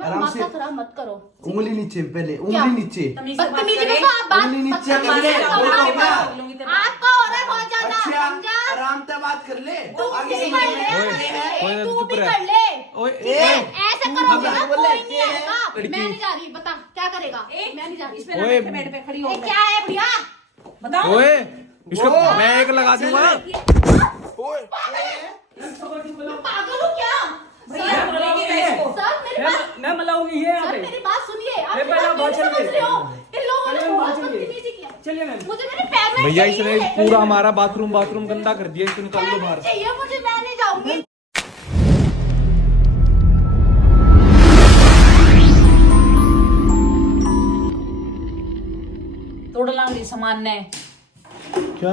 मत, माथा खराब मत करो। उंगली नीचे, पहले उंगली नीचे। बदतमीजी में आप बात उंगली नीचे आपका हो रहा है बहुत ज्यादा। अच्छा, समझा? आराम से बात कर ले। तू आगे भी से कर बोल ले, रहे तू भी कर ले। ठीक है? ऐसे करोगे ना बोल कोई ले, नहीं आएगा। मैं नहीं जा रही, बता क्या करेगा। मैं नहीं जा रही। बेड पे खड़ी हो ये क्या है बुढ़िया? बताओ। ओए इसको मैं एक लगा दूंगा। पागल हो क्या? भैया बोलेंगे ना इसको। सर मेरी बात मैं मलाऊंगी है सर मेरी बात सुनिए। आप ये मेरी पहले बात बात नहीं समझ चलिए। रहे हो। इन लोगों ने चलिए, बहुत बात चलिए। बदतमीजी किया। चलिए मैम। मुझे मेरे पैर में भैया चाहिए। इसने पूरा हमारा बाथरूम गंदा कर दिया, इसको निकाल लो पैर में बाहर। चाहिए मुझे, मैं नहीं जाऊंगी। तोड़ लाऊंगी सामान ने। क्या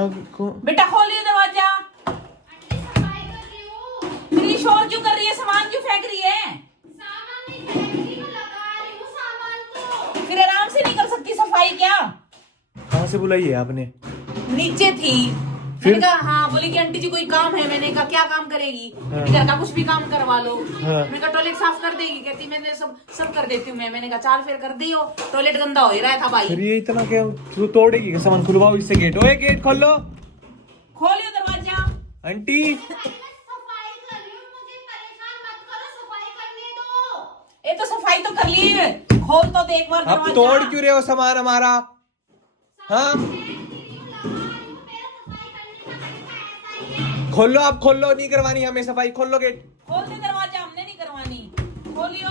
बेटा खोलिए दरवाजा। सफाई कर रही हूँ। इतनी शोर क्यों कर रही है? सामान क्यों फेंक रही है? सामान नहीं फेंक रही, मैं लगा रही हूँ सामान को। फिर आराम से नहीं कर सकती सफाई क्या? कहाँ से बुलाई है आपने? नीचे थी। मैंने कहा हाँ, बोली कि आंटी जी कोई काम है। मैंने कहा क्या काम करेगी? कहती घर का कुछ भी काम करवा लो। मैंने कहा टॉयलेट साफ कर देगी? कहती मैंने सब कर देती हूँ। मैंने कहा चाल फिर कर दी हो, टॉयलेट गंदा हो ही रहा था भाई। फिर ये इतना क्या तू तोड़ेगी क्या? सामान खुलवाओ इससे गेट। ओए गेट खोल लो। खोलियो दरवाजा। आंटी सफाई कर रही हूँ, मुझे परेशान मत करो, सफाई करने दो। ये तो सफाई तो कर ली है। खोल तो देख बार अब दरवाजा। तोड़ क्यों रहे हो सामान हमारा? हाँ खोल लो, आप खोल लो। नहीं करवानी हमें सफाई, खोल लो गेट। खोल दे दरवाजा, हमने नहीं करवानी। खोलियो।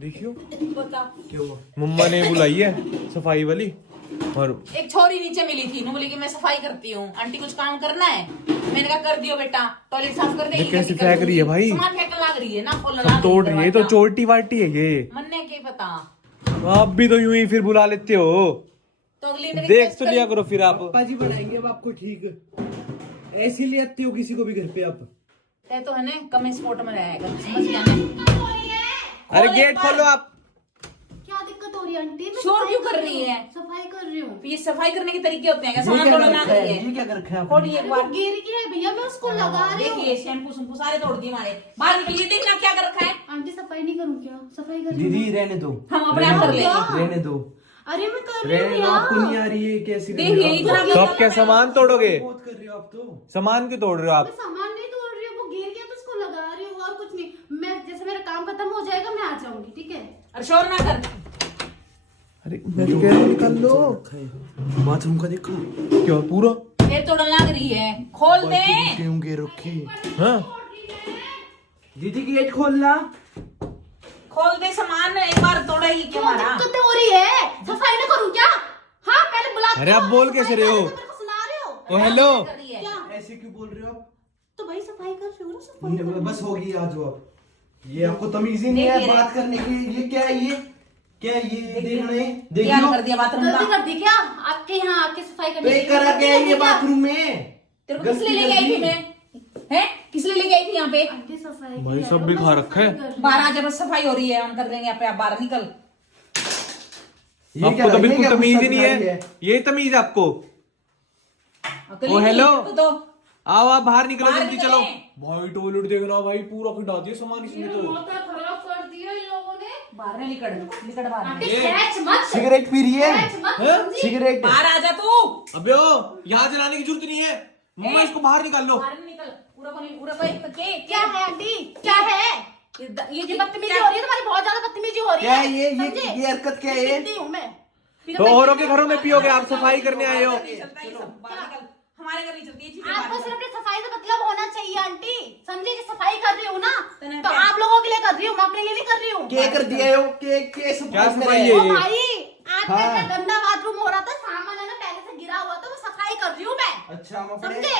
देखियो बता। क्या हुआ? मम्मा ने बुलाई है सफाई वाली। और एक छोरी नीचे मिली थी, नु बोली कि मैं सफाई करती हूँ, आंटी कुछ काम करना है। मैंने कहा कर दियो बेटा, टॉयलेट साफ कर देगी। ये कैसे कहती, कर फेंक रही है दूंगी। भाई? सामान फेंकने लग रही है ना, खोलने सब लग तोड़ रही है। ये तो दरवाजा। चोटी वाटी है ये। मन्ने के पता। आप भी तो यूं ही फिर बुला लेते हो। तो अगली ने देख request तो करी। लिया करो फिर आप। पापा जी बनाएंगे अब आपको ठीक। ऐसे ले आते हो किसी को भी घर पे आप। तय तो है ना, कम स्पॉट में रहेगा, समझ गया ना? अरे खोल गेट एक बार। खोलो आप। क्या दिक्कत हो रही है आंटी? मैं शोर सफाई क्यों कर कर रही है? सफाई कर रही हूँ। ये सफाई करने के तरीके होते हैं क्या? ये सामान क्या तोड़ना कर रखा नहीं है? ये है। क्या कर रखा है खोल आपने? ये एक बार। गिर गया है भैया, मैं उसको लगा रही हूँ। देखिए शैम्पू शैम्पू सारे तोड़ दिए हमारे। बाहर निकलिए, देखना क्या कर रखा है। आंटी सफाई नहीं करूँ क्या? सफाई कर रही हूँ। दीदी रहने दो, हम अपने आप कर लेंगे। रहने दो, अरे मैं कर रही रहने हूँ दो। आपको नहीं यार। आ रही है कैसी? देखिए इतना तो आप क्या सामान तोड़ोगे? बहुत कर रही हो आप तो। सामान क्यों तोड़ रहे हो आप? मैं सामान नहीं तोड़ रही हूँ, वो गिर गया तो उसको लगा रही हूँ और कुछ नहीं। मैं जैसे मेरा काम खत्म हो जाएगा मैं आ जाऊंगी, ठीक है? और शोर ना कर। अरे मैं तो कह रहा हूँ निकाल लो। बाथरूम का देखो क्या पूरा? ये तोड़ने लग रही है, खोल दे। होंगे रखे। हाँ दीदी गेट खोलना। खोल दे सामान, एक बार तोड़ा ही क्या क्यों मारा? दिक्कत हो रही है? सफाई ना करूँ क्या? हाँ पहले बुला। अरे आप बोल कैसे रहे हो? मेरे को सुना रहे हो? ओ हेलो। कर रही है। क्या? ऐसे क्यों बोल रहे हो आप? तो भाई सफाई कर रही हूँ ना, सफाई कर रही हूँ। बस होगी आ जाओ आप। ये आपको तमीज ही नहीं है देखिए बात करने की। ये क्या है? ये क्या है? ये देखना है? तैयार देखियो कर दिया बाथरूम गलती का। कर दी क्या? आपके यहाँ आके सफाई करने पे की करा गलती क्या है कर दी ये क्या? बाथरूम में? तेरे को किस लिए लेके आई थी मैं? हैं? किस लिए लेके आई थी यहाँ पे? आंटी सफाई भाई की है, सब भी मैं खा सफाई रखा है। कर रही हूँ। 12 जब सफाई हो रही है, हम कर देंगे यहाँ पे। आप 12 निकल। ये आपको क्या- तो ये बिल्कुल क्या तमीज ही गुस्सा नहीं दिखा रही है। ये तमीज है आपको? अकेली ओ हेलो। नहीं, तो आओ आप बाहर निकलो, बाहर जल्दी निकले। चलो। भाई टॉयलेट देखना भाई, पूरा खिंडा दिया सामान इसमें तो। माथा खराब कर दिया इन लोगों ने। बाहर नहीं निकल बाहर। आंटी खैच मत। सिगरेट पी रही है? खैच मत, हैं? समझी? सिगरेट बाहर आ जा तू। अबे ओ यहाँ जलाने की जरूरत नहीं है। मम्मा इसको बाहर निकाल लो। बाहर नहीं निकल। पूरा कोई क्या है आंटी? क्या है? ये बदतमीजी हो रही है तुम्हारी, बहुत ज्यादा बदतमीजी हो रही क्या है। है? समझे? ये हरकत क्या है? पीती हूँ मैं। तो औरों के घरों में पियोगे, आप सफाई करने आए हो। चलता है सब। बाहर निकल। हमारे घर नहीं चलती ये चीजें। आपको सिर्फ अपनी सफाई से मतलब होना चाहिए आंटी, समझे? जो सफाई कर रही हूँ ना, तने तो क्या? आप लोगों के लिए कर रही हूँ, मैं अपने लिए नहीं कर रही हूँ। क्या कर दिया हो? के सब क्या कुछ मेरे सफाई है। है? ओ भाई, आज हाँ। मेरा गंदा बाथरूम हो रहा था, सामान है ना पहले से गिरा हुआ था, वो सफाई कर रही हूँ मैं। अच्छा हम अपने समझे?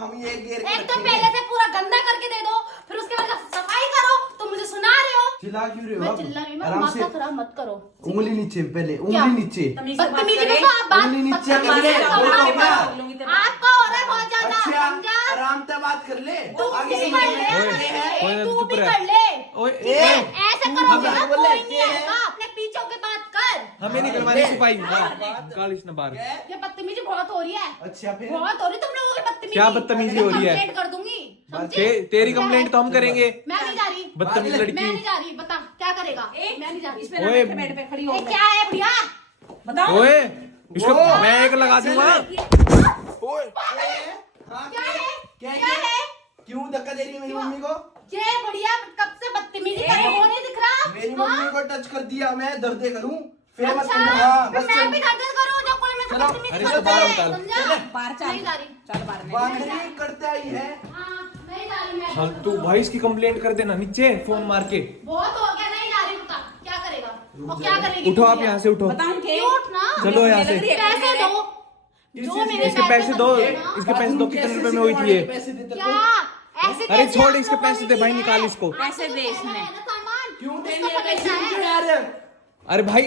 हम ये गेर के एक तो रखेंगे। पहले से पूरा गंदा करके दे दो, फिर उसके बाद जब सफाई करो तो मुझे सुना रहे हो। चिल्ला क्यों रहे हो मैं आप? चिल्ला रही हूँ, आराम से माथा खराब मत करो। उंगली नीचे, पहले क्या? उंगली नीचे। तमीज से बात बदतमीजी करे। में तो आप बात उंगली नीचे कर बदतमीजी ले। से तो बोलो बात क्या? करो। आपका हो रहा है बहुत ज्यादा, अच्छा समझा? आराम से बात कर ले। तू आगे भी से कर बोल ले, रहे हैं। ओए, तू चुप भी रह। कर ले। ओए ठीक है? ऐसे करोगे ना बोले, कोई नहीं ये आएगा, अपने पीछे होके बात कर। हमें निकलवानी सिपाही निकाल इसने बाहर। ये बदतमीजी बहुत हो रही है, अच्छा फिर बहुत हो रही तुम लोगों की बदतमीजी। क्या बदतमीजी हो रही है? कंप्लेंट कर दूंगी, समझे? तेरी कंप्लेंट तो हम करेंगे। मैं नहीं जा रही, बदतमीज मैं लड़की। नहीं जा रही, बता क्या करेगा? मैं नहीं जाती। इस पे ना ओए, बैठ बेड पे खड़ी हो ए, क्या है बुढ़िया? बताओ। ओए इसको मैं एक लगा दूंगा। ओए क्या है? क्या क्या है? क्यों धक्का दे रही है मेरी मम्मी को? ये बुढ़िया कब से बदतमीजी कर रही है, वो नहीं दिख रहा? मेरी हाँ? मम्मी को टच कर दिया, मैं दर्द करूं फिर मत अच्छा, करना। हाँ, फिर बस मैं चल। भी दर्द करूं जब कोई मेरे से चलो, बदतमीजी अरे करता इसको बाहर है, निकाल। समझा? बाहर चल। नहीं जा रही। चल बाहर बाहर करता ही है। हाँ, नहीं जा रही मैं। चल तू भाई इसकी कंप्लेंट कर देना नीचे फोन मार के। बहुत हो गया, नहीं जा रही, बता क्या करेगा और क्या करेगी? उठो आप यहाँ से उठो। बताऊं के? क्यों उठना? चलो यहाँ से। पैसे दो जो मेरे इसके पैसे दो, बनते हैं ना। इसके पैसे दो। कितने रुपए में हुई थी ये? पैसे दे तेरे क्या को। ऐसे अरे कैसे छोड़, आप इसके लोगों पैसे ने दे की भाई, है? निकाल इसको। आपको पैसे तो दे कहना इसने। है ना सामान, क्यों उसको देने पैसे पकड़ना है। क्यों आ रहे? अरे भाई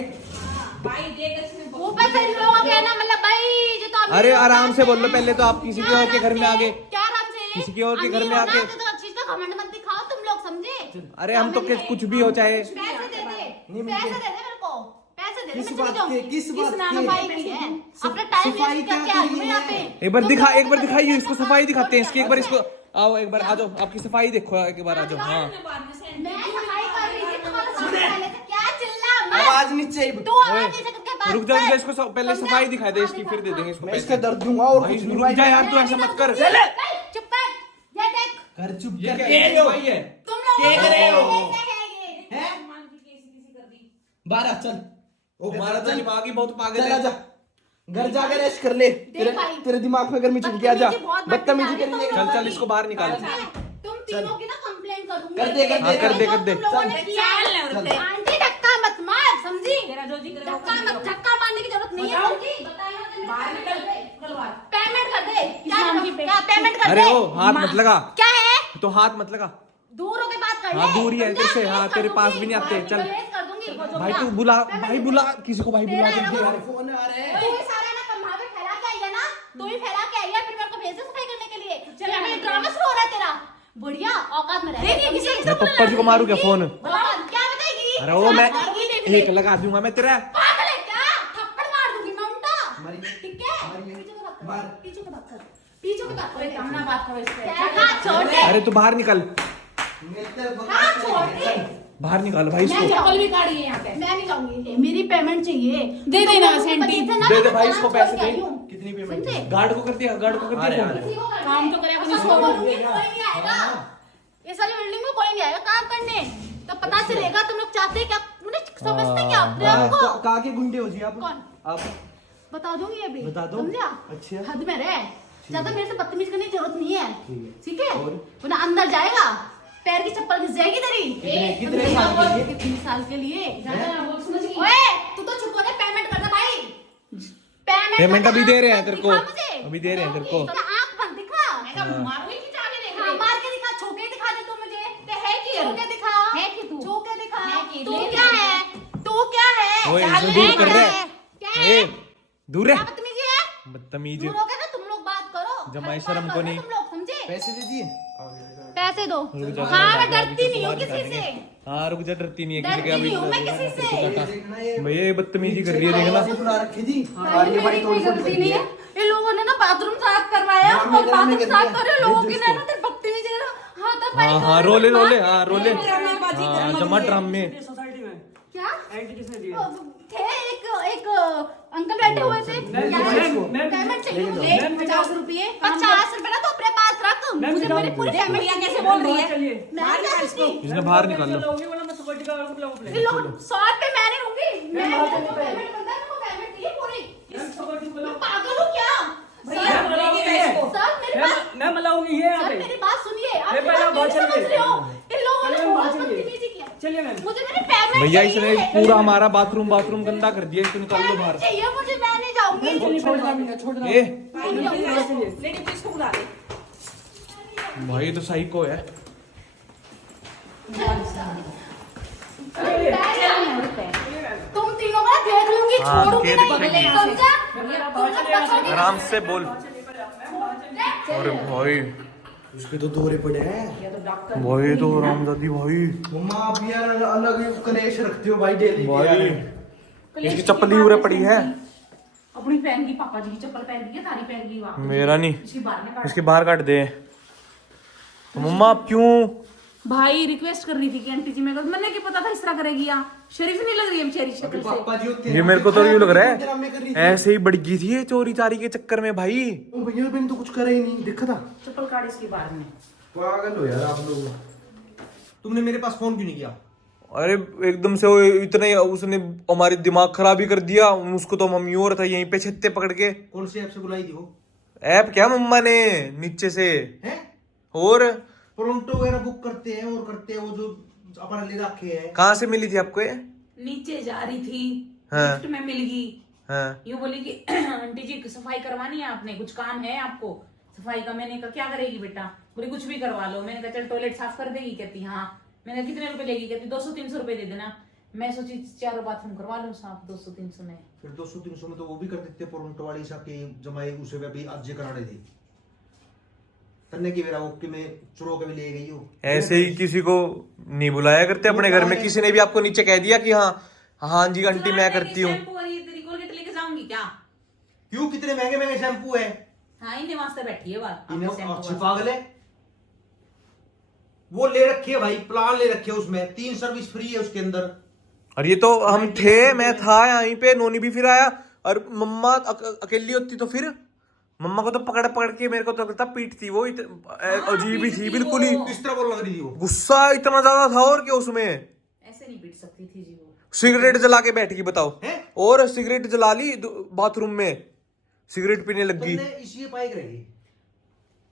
भाई देख इसमें वो पैसे इन लोगों के है ना, मतलब भाई जो तो अमीर अरे होता आराम है। से बोल लो पहले तो। आप किसी क्या और के आराम घर में से? आगे। क्या आराम से? किसी के और के घर अमीर में हो ना, आके। तो अच्छी से घमंड मत दिखाओ तुम लोग, समझे? अरे हम तो कुछ भी हो चाहे। पैसे दे दे, नहीं पैसे मिलते। दे दे मेरे को, पैसे दे दे, किस मैं चली बात जाऊंगी। के? किस बात नाम के? सफाई की है, अपना टाइम सफाई वेस्ट क्या करके आ रही करी हूँ यहाँ है? पे। एक बार तुम दिखा, लोगों एक बार को दिखाइए तो इसको, करना सफाई है, दिखाते हैं इसकी। एक बार अच्छा। इसको आओ, एक बार आ जाओ, आपकी सफाई देखो एक बार आ जाओ। हाँ मैं सफाई कर रही थी तुम्हारे सामने, पहले से क्या चिल्ला मत। आवाज नहीं चाहिए। तू आवाज नहीं करके बात रुक जा, कर। इसको पहले समझा? सफाई दिखा दे हाँ, इसकी, दिखा, फिर दे देंगे हाँ। इसको मैं पैसे। इसका दर्द दूंगा और भाई कुछ नहीं। रुक जा यार, तू मैं ऐसा नहीं मत कर। करूंगी। चुप कर, ये देख कर चुप ये कर। क्या है? भाई है। तुम लोग क्या कर रहे हो? ये हैं? बारह चल। हमारा तो दिमाग ही बहुत पागल चल है। आजा, घर जाकर रेस्ट कर ले। तेरे भाई। तेरे दिमाग में गर्मी चल गया। जा बदतमीजी बहुत बदतमीजी बढ़ती जा रही है करेंगे। तुम चल चल इसको बाहर निकाल। तुम तीनों की ना कंप्लेंट करूंगी। कर दे, कर दे, हाँ, कर दे, जो कर दे। तुम लोगों ने चल। किया है। चल, उठते। आंटी धक्का मत मार, समझी? तेरा जो जी करे वो धक्का कर मत, दो। धक्का मारने की जरूरत नहीं है, बताओ। समझी? बताइए मुझे, बाहर निकल निकल बाहर। पेमेंट कर दे। किस नाम की क्या पेमेंट कर अरे दे? ओ हाथ मत लगा, क्या है? तो हाथ मत लगा। दूर होके बात कर ले। हाँ, दूर ही है समझा? तेरे से। हाँ, लेस तेरे कर पास दूंगी। भी नहीं आते। चल। लेस कर दूंगी। भाई तू बुला, भाई बुला किसी को, भाई बुला तेरा है जल्दी ना यार। फोन आ रहे हैं। तू ही सारा ना कमा के फैला के आई है ना, तू ही फैला के आई है, फिर मेरे को भेज दे सफाई करने के लिए। चल हमें ड्रामा शुरू हो रहा है तेरा। बढ़िया औकात में रह। मैं पप्पा जी को मारू क्या फोन? क्या बताएगी? अरे वो मैं मारेगी, देख ले। एक लगा दूंगा मैं तेरा। पागल है क्या? थप्पड़ मार दूंगी मैं उल्टा। मारिए। ठीक है? मारिए। पीछे से बात कर। मार। पीछे से बात कर। पीछे से बात कर। कम ना बात करो इस पे। क्या छोड़ दे। अरे तू बाहर निकल, हाँ, छोड़ दे। बाहर निकाल भाई मैं इसको। चप्पल भी काट गई यहाँ पे। मैं नहीं जाऊंगी, मेरी पेमेंट चाहिए। दे देना, तुम लोगों को सेंटी। पता था ना, दे दे मैं भाई दुकान इसको छोड़ पैसे के दे। आई हूँ। कितनी पेमेंट? समझे? गार्ड को कर दिया, गार्ड को कर अरे, दिया अरे। फोन। किसी को करना काम है। तो करेगा, और सबको किसी को बोलूंगी, कोई नहीं आएगा। इस वाली बिल्डिंग में कोई नहीं आएगा काम करने, तो पता चलेगा तुम लोग चाहते क्या, मुझे समझते क्या अपने आप को। कहाँ के गुंडे हो जी आप? कौन? आप बता दूंगी अभी, बता दो। समझा? अच्छा। हद में रह, ज्यादा मेरे से बदतमीज करने की जरूरत नहीं है, ठीक है? और? वरना अंदर जाएगा, पैर की चप्पल घिस जाएगी तेरी। कितने साल के लिए? 3 साल के लिए। ज्यादा ना बोल, समझ गई? ओए, तू तो चुप होकर पेमेंट करना भाई। पेमेंट अभी दे रहे हैं करना, तेरे को। दिखा मुझे। अभी दे रहे हैं तेरे को। तेरा आँख बंद दिखा। मारूंगी कि चाबी देख हाँ, रही? मार के दिखा, छू के दिखा दे तू मुझे। ते है कि छू के दिखा। है कि तू? छू के दिखा। है कि? तू ले क्या ले। है? तू क्या है? ओए, चाल इसमें ले, दूर कर क्या रहे। है? क्या ए है? दूर क्या है, बदतमीजी है? बदतमीज। दूर होके ना तुम लोग बात करो। जमाई हद शर्म बात को करो नहीं। तुम लोग, समझे? पैसे दे दिए? पैसे दो। रुक जा, हाँ, मैं रुक जा, डरती अभी नहीं हूँ तो किसी बाहर से। हाँ रुक जा, डरती नहीं है किसी के। डरती अभी नहीं हूँ मैं किसी से। देखना ये भैया ये बदतमीजी कर रही है, देखना। ऐसे बुला रखी जी। भाई, ये मेरी तोड़ कोई फोड़ गलती कर नहीं दी है। इन लोगों ने ना बाथरूम साफ करवाया ड्रामे और ड्रामे बाथरूम कर साफ दिया। कर लोगों की भेज ना इसको। तेरे बदतमीजी हाथ हाँ हाँ रोले रोले, हाँ रोले। ड्रामेबाजी हाँ करना जमा मत ड्राम में। क्या थे एक अंकल बैठे हुए थे। पेमेंट चाहिए मुझे 50 रुपए। 50 रुपए ना तो अपने पास रख, मुझे मेरी पूरी देख पेमेंट भैया कैसे बोल रही है। मैं क्या इसको इसने बाहर निकाल लो। इन लोग 100 रुपए मैं नहीं लूंगी। मैं पेमेंट करता है, मेरे को पेमेंट चाहिए पूरी। मैं पागल हूँ क्या? भैया बोलेगी मैं इसको। सर मेरी बात, मैं मलाऊंगी है सर मेरी बात सुनिए। आप अरे मेरी बात बात नहीं समझ चलिए। रहे हो। इन लोगों ने चलिए, बहुत चलिए। बदतमीजी किया। चलिए मैम। मुझे मेरी पेमेंट भैया इसने चाहिए। पूरा हमारा बाथरूम गंदा कर दिया, इसको निकाल लो पेमेंट बाहर। चाहिए मुझे, मैं नहीं जाऊंगी। छोड़ दो छोड़ दो। ए लेडी पुलिस को बुला दे। भाई तो साइको है। तुम तीनों को ना देख लूंगी, हाँ, छोड़ूंगी देख नहीं, लेंगे। समझा? तुम लोग बचोगे आराम से बोल। अरे भाई, उसके तो दौरे पड़े हैं। भाई तो रामजादी भाई। मम्मा आप यार अलग कलेश रखते हो भाई डेली। भाई इसकी चप्पल ही उरे पड़ी है। अपनी पहन की, पापा जी की चप्पल पहन की है, तारी पहन की। मेरा नहीं, इसकी बाहर में काट। इसके बाहर काट दे। तो मम्मा आप क्यों भाई रिक्वेस्ट कर रही थी कि आंटी जी मेरे को, मैंने क्या पता था इस तरह करेगी। यहाँ शरीफ नहीं लग रही है बेचारी शक्ल से। पापा जी होते ये मेरे को तो यूं लग रहा ड्रामे कर रही है ऐसे ही बढ़ गई थी ये चोरी चारी के चक्कर में भाई। ओ भैया मैंने तो कुछ करा ही नहीं, देखा था। चप्पल काट इसके बाहर में। पागल हो यार आप लोग। तुमने मेरे पास फोन क्यों नहीं किया? अरे एकदम से वो इतने उसने हमारी दिमाग खराब ही कर दिया। उसको तो हम यूं था यहीं पे छत्ते पकड़ के। कौन सी ऐप से बुलाई थी वो? ऐप क्या मम्मा ने नीचे से हैं? और प्रोंटो वगैरह बुक करते हैं और करते हैं वो जो अपना ले रखे हैं। कहाँ से मिली थी आपको ये? नीचे जा रही थी, हाँ। लिफ्ट में मिल गई। हाँ। यूं बोली कि आंटी जी सफाई करवानी है आपने, कुछ काम है आपको सफाई का। मैंने कहा क्या करेगी बेटा? बोली कुछ भी करवा लो। मैंने कहा चल टॉयलेट साफ कर देगी। कहती हाँ। मैंने कितने रुपए लेगी? कहती 200-300 रुपए दे देना। मैं सोची चारों बाथरूम करवा लूं साफ 200-300 में। फिर 200-300 में तो वो भी कर देते प्रोंटो वाली सा के जमाई उसे भी अभी आज कराने दी तन्ने की मेरा ओके में चुरो के भी ले गई हो। ऐसे ही किसी को नहीं बुलाया करते अपने घर में। किसी ने भी आपको नीचे कह दिया कि हाँ हाँ जी आंटी मैं करती हूँ। शैम्पू और ये तेरी कोलगेट लेके जाऊंगी क्या? क्यों? कितने महंगे महंगे शैम्पू है। हाँ इन्हें वास्ते बैठी है बात। अच्छी पागल है वो। ले रखी है भाई, प्लान ले रखे है उसमें 3 सर्विस फ्री है उसके अंदर। और ये तो हम थे, मैं था यहीं पे, नोनी भी फिर आया। और मम्मा अकेली होती तो फिर मम्मा को तो पकड़ पकड़ के मेरे को तो लगता पीटती वो। अजीब ही थी बिल्कुल ही। किस तरह बोल लग रही थी वो? गुस्सा इतना ज्यादा था और क्या उसमें। ऐसे नहीं पीट सकती थी जी वो। सिगरेट जला के बैठ गई बताओ। है? और सिगरेट जला ली बाथरूम में, सिगरेट पीने लग गई। तुमने इसी पाई करेगी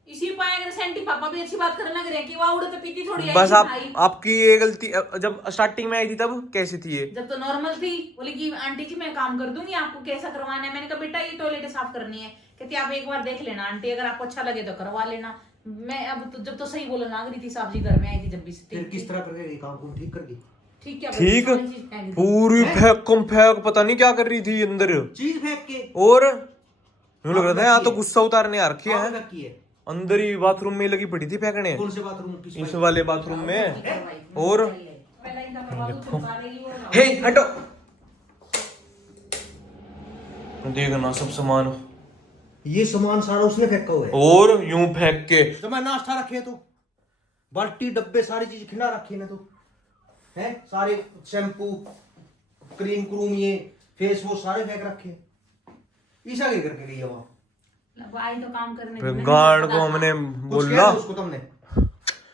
इसी पाए अगर सेंटी पापा भी अच्छी बात करने लग रहे हैं कि वो उड़े तो पीती थोड़ी बस आई आप भाई। आपकी ये गलती। जब स्टार्टिंग में आई थी तब कैसी थी ये? जब तो नॉर्मल थी। बोली कि आंटी जी मैं काम कर दूंगी, आपको कैसा करवाना है? मैंने कहा बेटा ये टॉयलेट साफ करनी है। कहती आप एक बार देख लेना आंटी, अगर आपको अच्छा लगे तो करवा लेना। मैं अब तो जब तो सही बोलने लग रही थी साहब जी, घर में आई थी जब भी। फिर किस तरह करके काम को ठीक कर दी? ठीक क्या ठीक सारी चीज फेंक दी। पूरी फेंक पता नहीं क्या कर रही थी अंदर। चीज फेंक के और यूं लग रहा था यहाँ तो गुस्सा उतारने आ रखी है। रखी है अंदर ही बाथरूम में लगी पड़ी थी फेंकने। कौन से बाथरूम? इस वाले बाथरूम में। और पहला इनका करवा दो, फिर बाद में वो हे हटो, देखना सब सामान ये सामान सारा उसने फेंका हुआ है। और यूं फेंक के। जब मैं नाश्ता रखे तो बाल्टी डब्बे सारी चीज खिला रखी है ना, तो है सारे शैम्पू क्रीम क्रूम ये फेस वॉश सारे फेंक रखे। ईशा के करके गई है वहां। आई तो काम करने दो। गार्ड को हमने कुछ बोला कह दो उसको तुमने?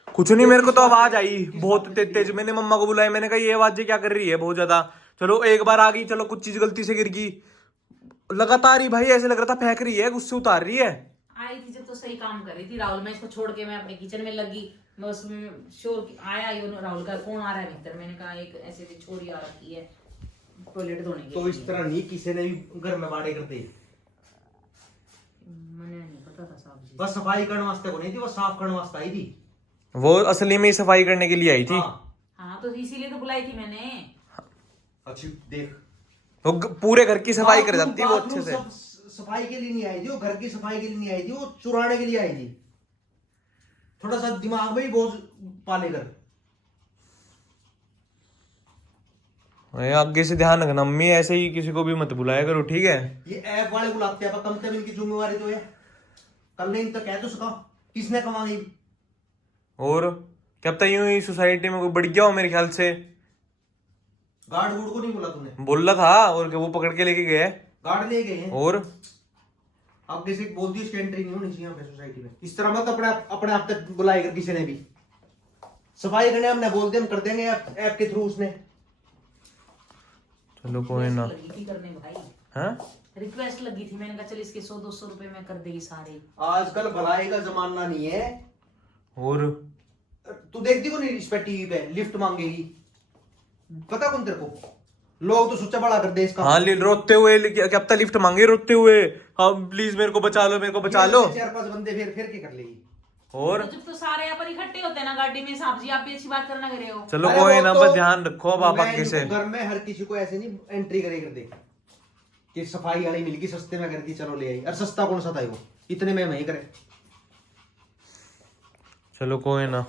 कुछ नहीं, मेरे को तो आवाज आई बहुत तेज। मैंने मम्मा को बुलाया, मैंने कहा ये आवाज क्या कर रही है बहुत ज्यादा। चलो एक बार आ गई, चलो कुछ चीज गलती से गिर गई। लगातार ही भाई ऐसे लग रहा था फेंक रही है, गुस्से उतार रही है। आई थी जब तो सही काम कर रही थी राहुल। मैं इसको छोड़ के मैं अपने किचन में लगी। मैं उसमें शोर आया राहुल का फोन आ रहा है भीतर। मैंने कहा एक ऐसे भी छोरी आ रखी है टॉयलेट धोने की। तो इस तरह नहीं किसी ने भी घर में बाड़े करते। मैंने नहीं पता था साहब जी। बस सफाई करने वास्ते को नहीं थी, वो साफ करने वास्ते आई थी। वो असली में ही सफाई करने के लिए आई थी। हाँ तो इसीलिए तो बुलाई थी मैंने। अच्छी देख वो पूरे घर की सफाई कर जाती है वो अच्छे से। सफाई के लिए नहीं आई थी वो, घर की सफाई के लिए नहीं आई थी वो, चुराने के लिए आई थी। थोड़ा सा दिमाग में ही बोझ पाले कर। आगे से ध्यान रखना मम्मी, ऐसे ही किसी को भी मत बुलाया करो ठीक है। ये ऐप वाले बुलाते हैं, कम से कम इनकी जिम्मेवारी तो है। कल नहीं तो कह तो सका किसने कमाई। और क्या पता यूं ही सोसाइटी में कोई बढ़ गया हो मेरे ख्याल से। गार्ड वुड को नहीं बोला तूने? बोल रहा था और क्या वो पकड़ के लेके गए। गार्ड ले गए हैं। और अब किसी बोल दी उसकी एंट्री नहीं होनी चाहिए यहाँ पे सोसाइटी में। इस तरह मत अपने आप तक बुलाएगा किसी ने भी। सफाई करने हमने बोल दिया, हम कर देंगे ऐप के थ्रू। उसने चलो कोई ना। लगी थी करने भाई। हाँ रिक्वेस्ट लगी थी। मैंने कहा चल इसके 100-200 रुपए में कर देगी सारे। आजकल भलाई का जमाना नहीं है। और तू देखती को नहीं इस पे टीवी पे लिफ्ट मांगेगी? पता कौन तेरे को? लोग तो सोचा बड़ा कर दे इसका। हाँ रोते हुए क्या पता लिफ्ट मांगे रोते हुए। हाँ प्लीज मेरे को बचा लो, मेरे को बचा लो। 4-5 बंदे फिर के कर लेगी। और तो जब तो सारे यहाँ पर इकट्ठे होते हैं ना गाड़ी में साहब जी, आप भी अच्छी बात करना करे हो। चलो अरे कोई वो ना, तो बस ध्यान रखो अब आप मैं आगे से। घर में हर किसी को ऐसे नहीं एंट्री करे कर दे कि सफाई वाली मिल गई सस्ते में करके चलो ले आई। और सस्ता कौन सा था वो, इतने में नहीं करे। चलो कोई ना।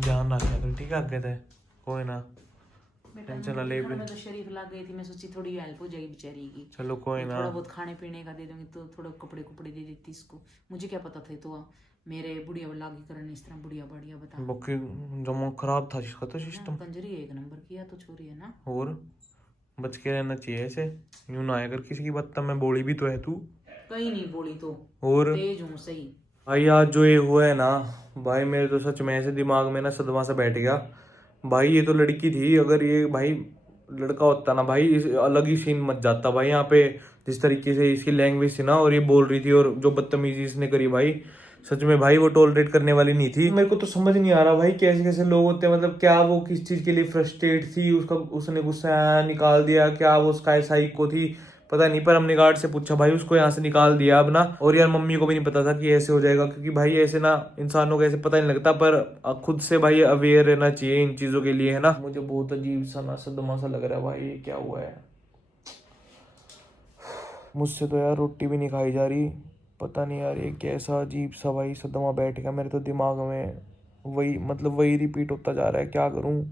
ध्यान रखना ठीक है आगे थे कोई ना। टेंशन ना ले। मैं तो शरीफ ला गई थी, मैं सोची थोड़ी हेल्प हो जाएगी बेचारी की। चलो कोई ना, थोड़ा बहुत खाने पीने का दे दूंगी तो थोड़ा कपड़े कुपड़े दे देती इसको। मुझे क्या पता था तो मेरे बुढ़िया लागी करने इस तरह बुढ़िया बढ़िया बता। बाकी जमा खराब था इसका तो सिस्टम। कंजरी है एक नंबर की, या तो छोरी है ना। और बच के रहना चाहिए ऐसे, यूं ना आया कर किसी की बात। मैं बोली भी तो है तू, कहीं नहीं बोली तो, और तेज हूँ सही। भाई आज जो ये हुआ है ना भाई, मेरे तो सच में ऐसे दिमाग में ना सदमा सा बैठ गया भाई। ये तो लड़की थी, अगर ये भाई लड़का होता ना भाई, इस अलग ही सीन मच जाता भाई। यहाँ पे जिस तरीके से इसकी लैंग्वेज थी ना, और ये बोल रही थी, और जो बदतमीजी इसने करी भाई, सच में भाई वो टॉलरेट करने वाली नहीं थी। मेरे को तो समझ नहीं आ रहा भाई कैसे कैसे लोग होते हैं। मतलब क्या वो किस चीज के लिए फ्रस्ट्रेट थी, उसका उसने गुस्सा निकाल दिया, क्या वो उसका ऐसा को थी पता नहीं। पर हमने गार्ड से पूछा भाई, उसको यहाँ से निकाल दिया अब ना। और यार मम्मी को भी नहीं पता था कि ऐसे हो जाएगा, क्योंकि भाई ऐसे ना इंसानों को ऐसे पता नहीं लगता। पर खुद से भाई अवेयर रहना चाहिए इन चीजों के लिए, है ना। मुझे बहुत अजीब सा ना सदमा सा लग रहा है भाई, ये क्या हुआ है। मुझसे तो यार रोटी भी नहीं खाई जा रही, पता नहीं यार ये कैसा अजीब सा भाई सदमा बैठ गया मेरे तो दिमाग में। वही मतलब वही रिपीट होता जा रहा है, क्या करूं।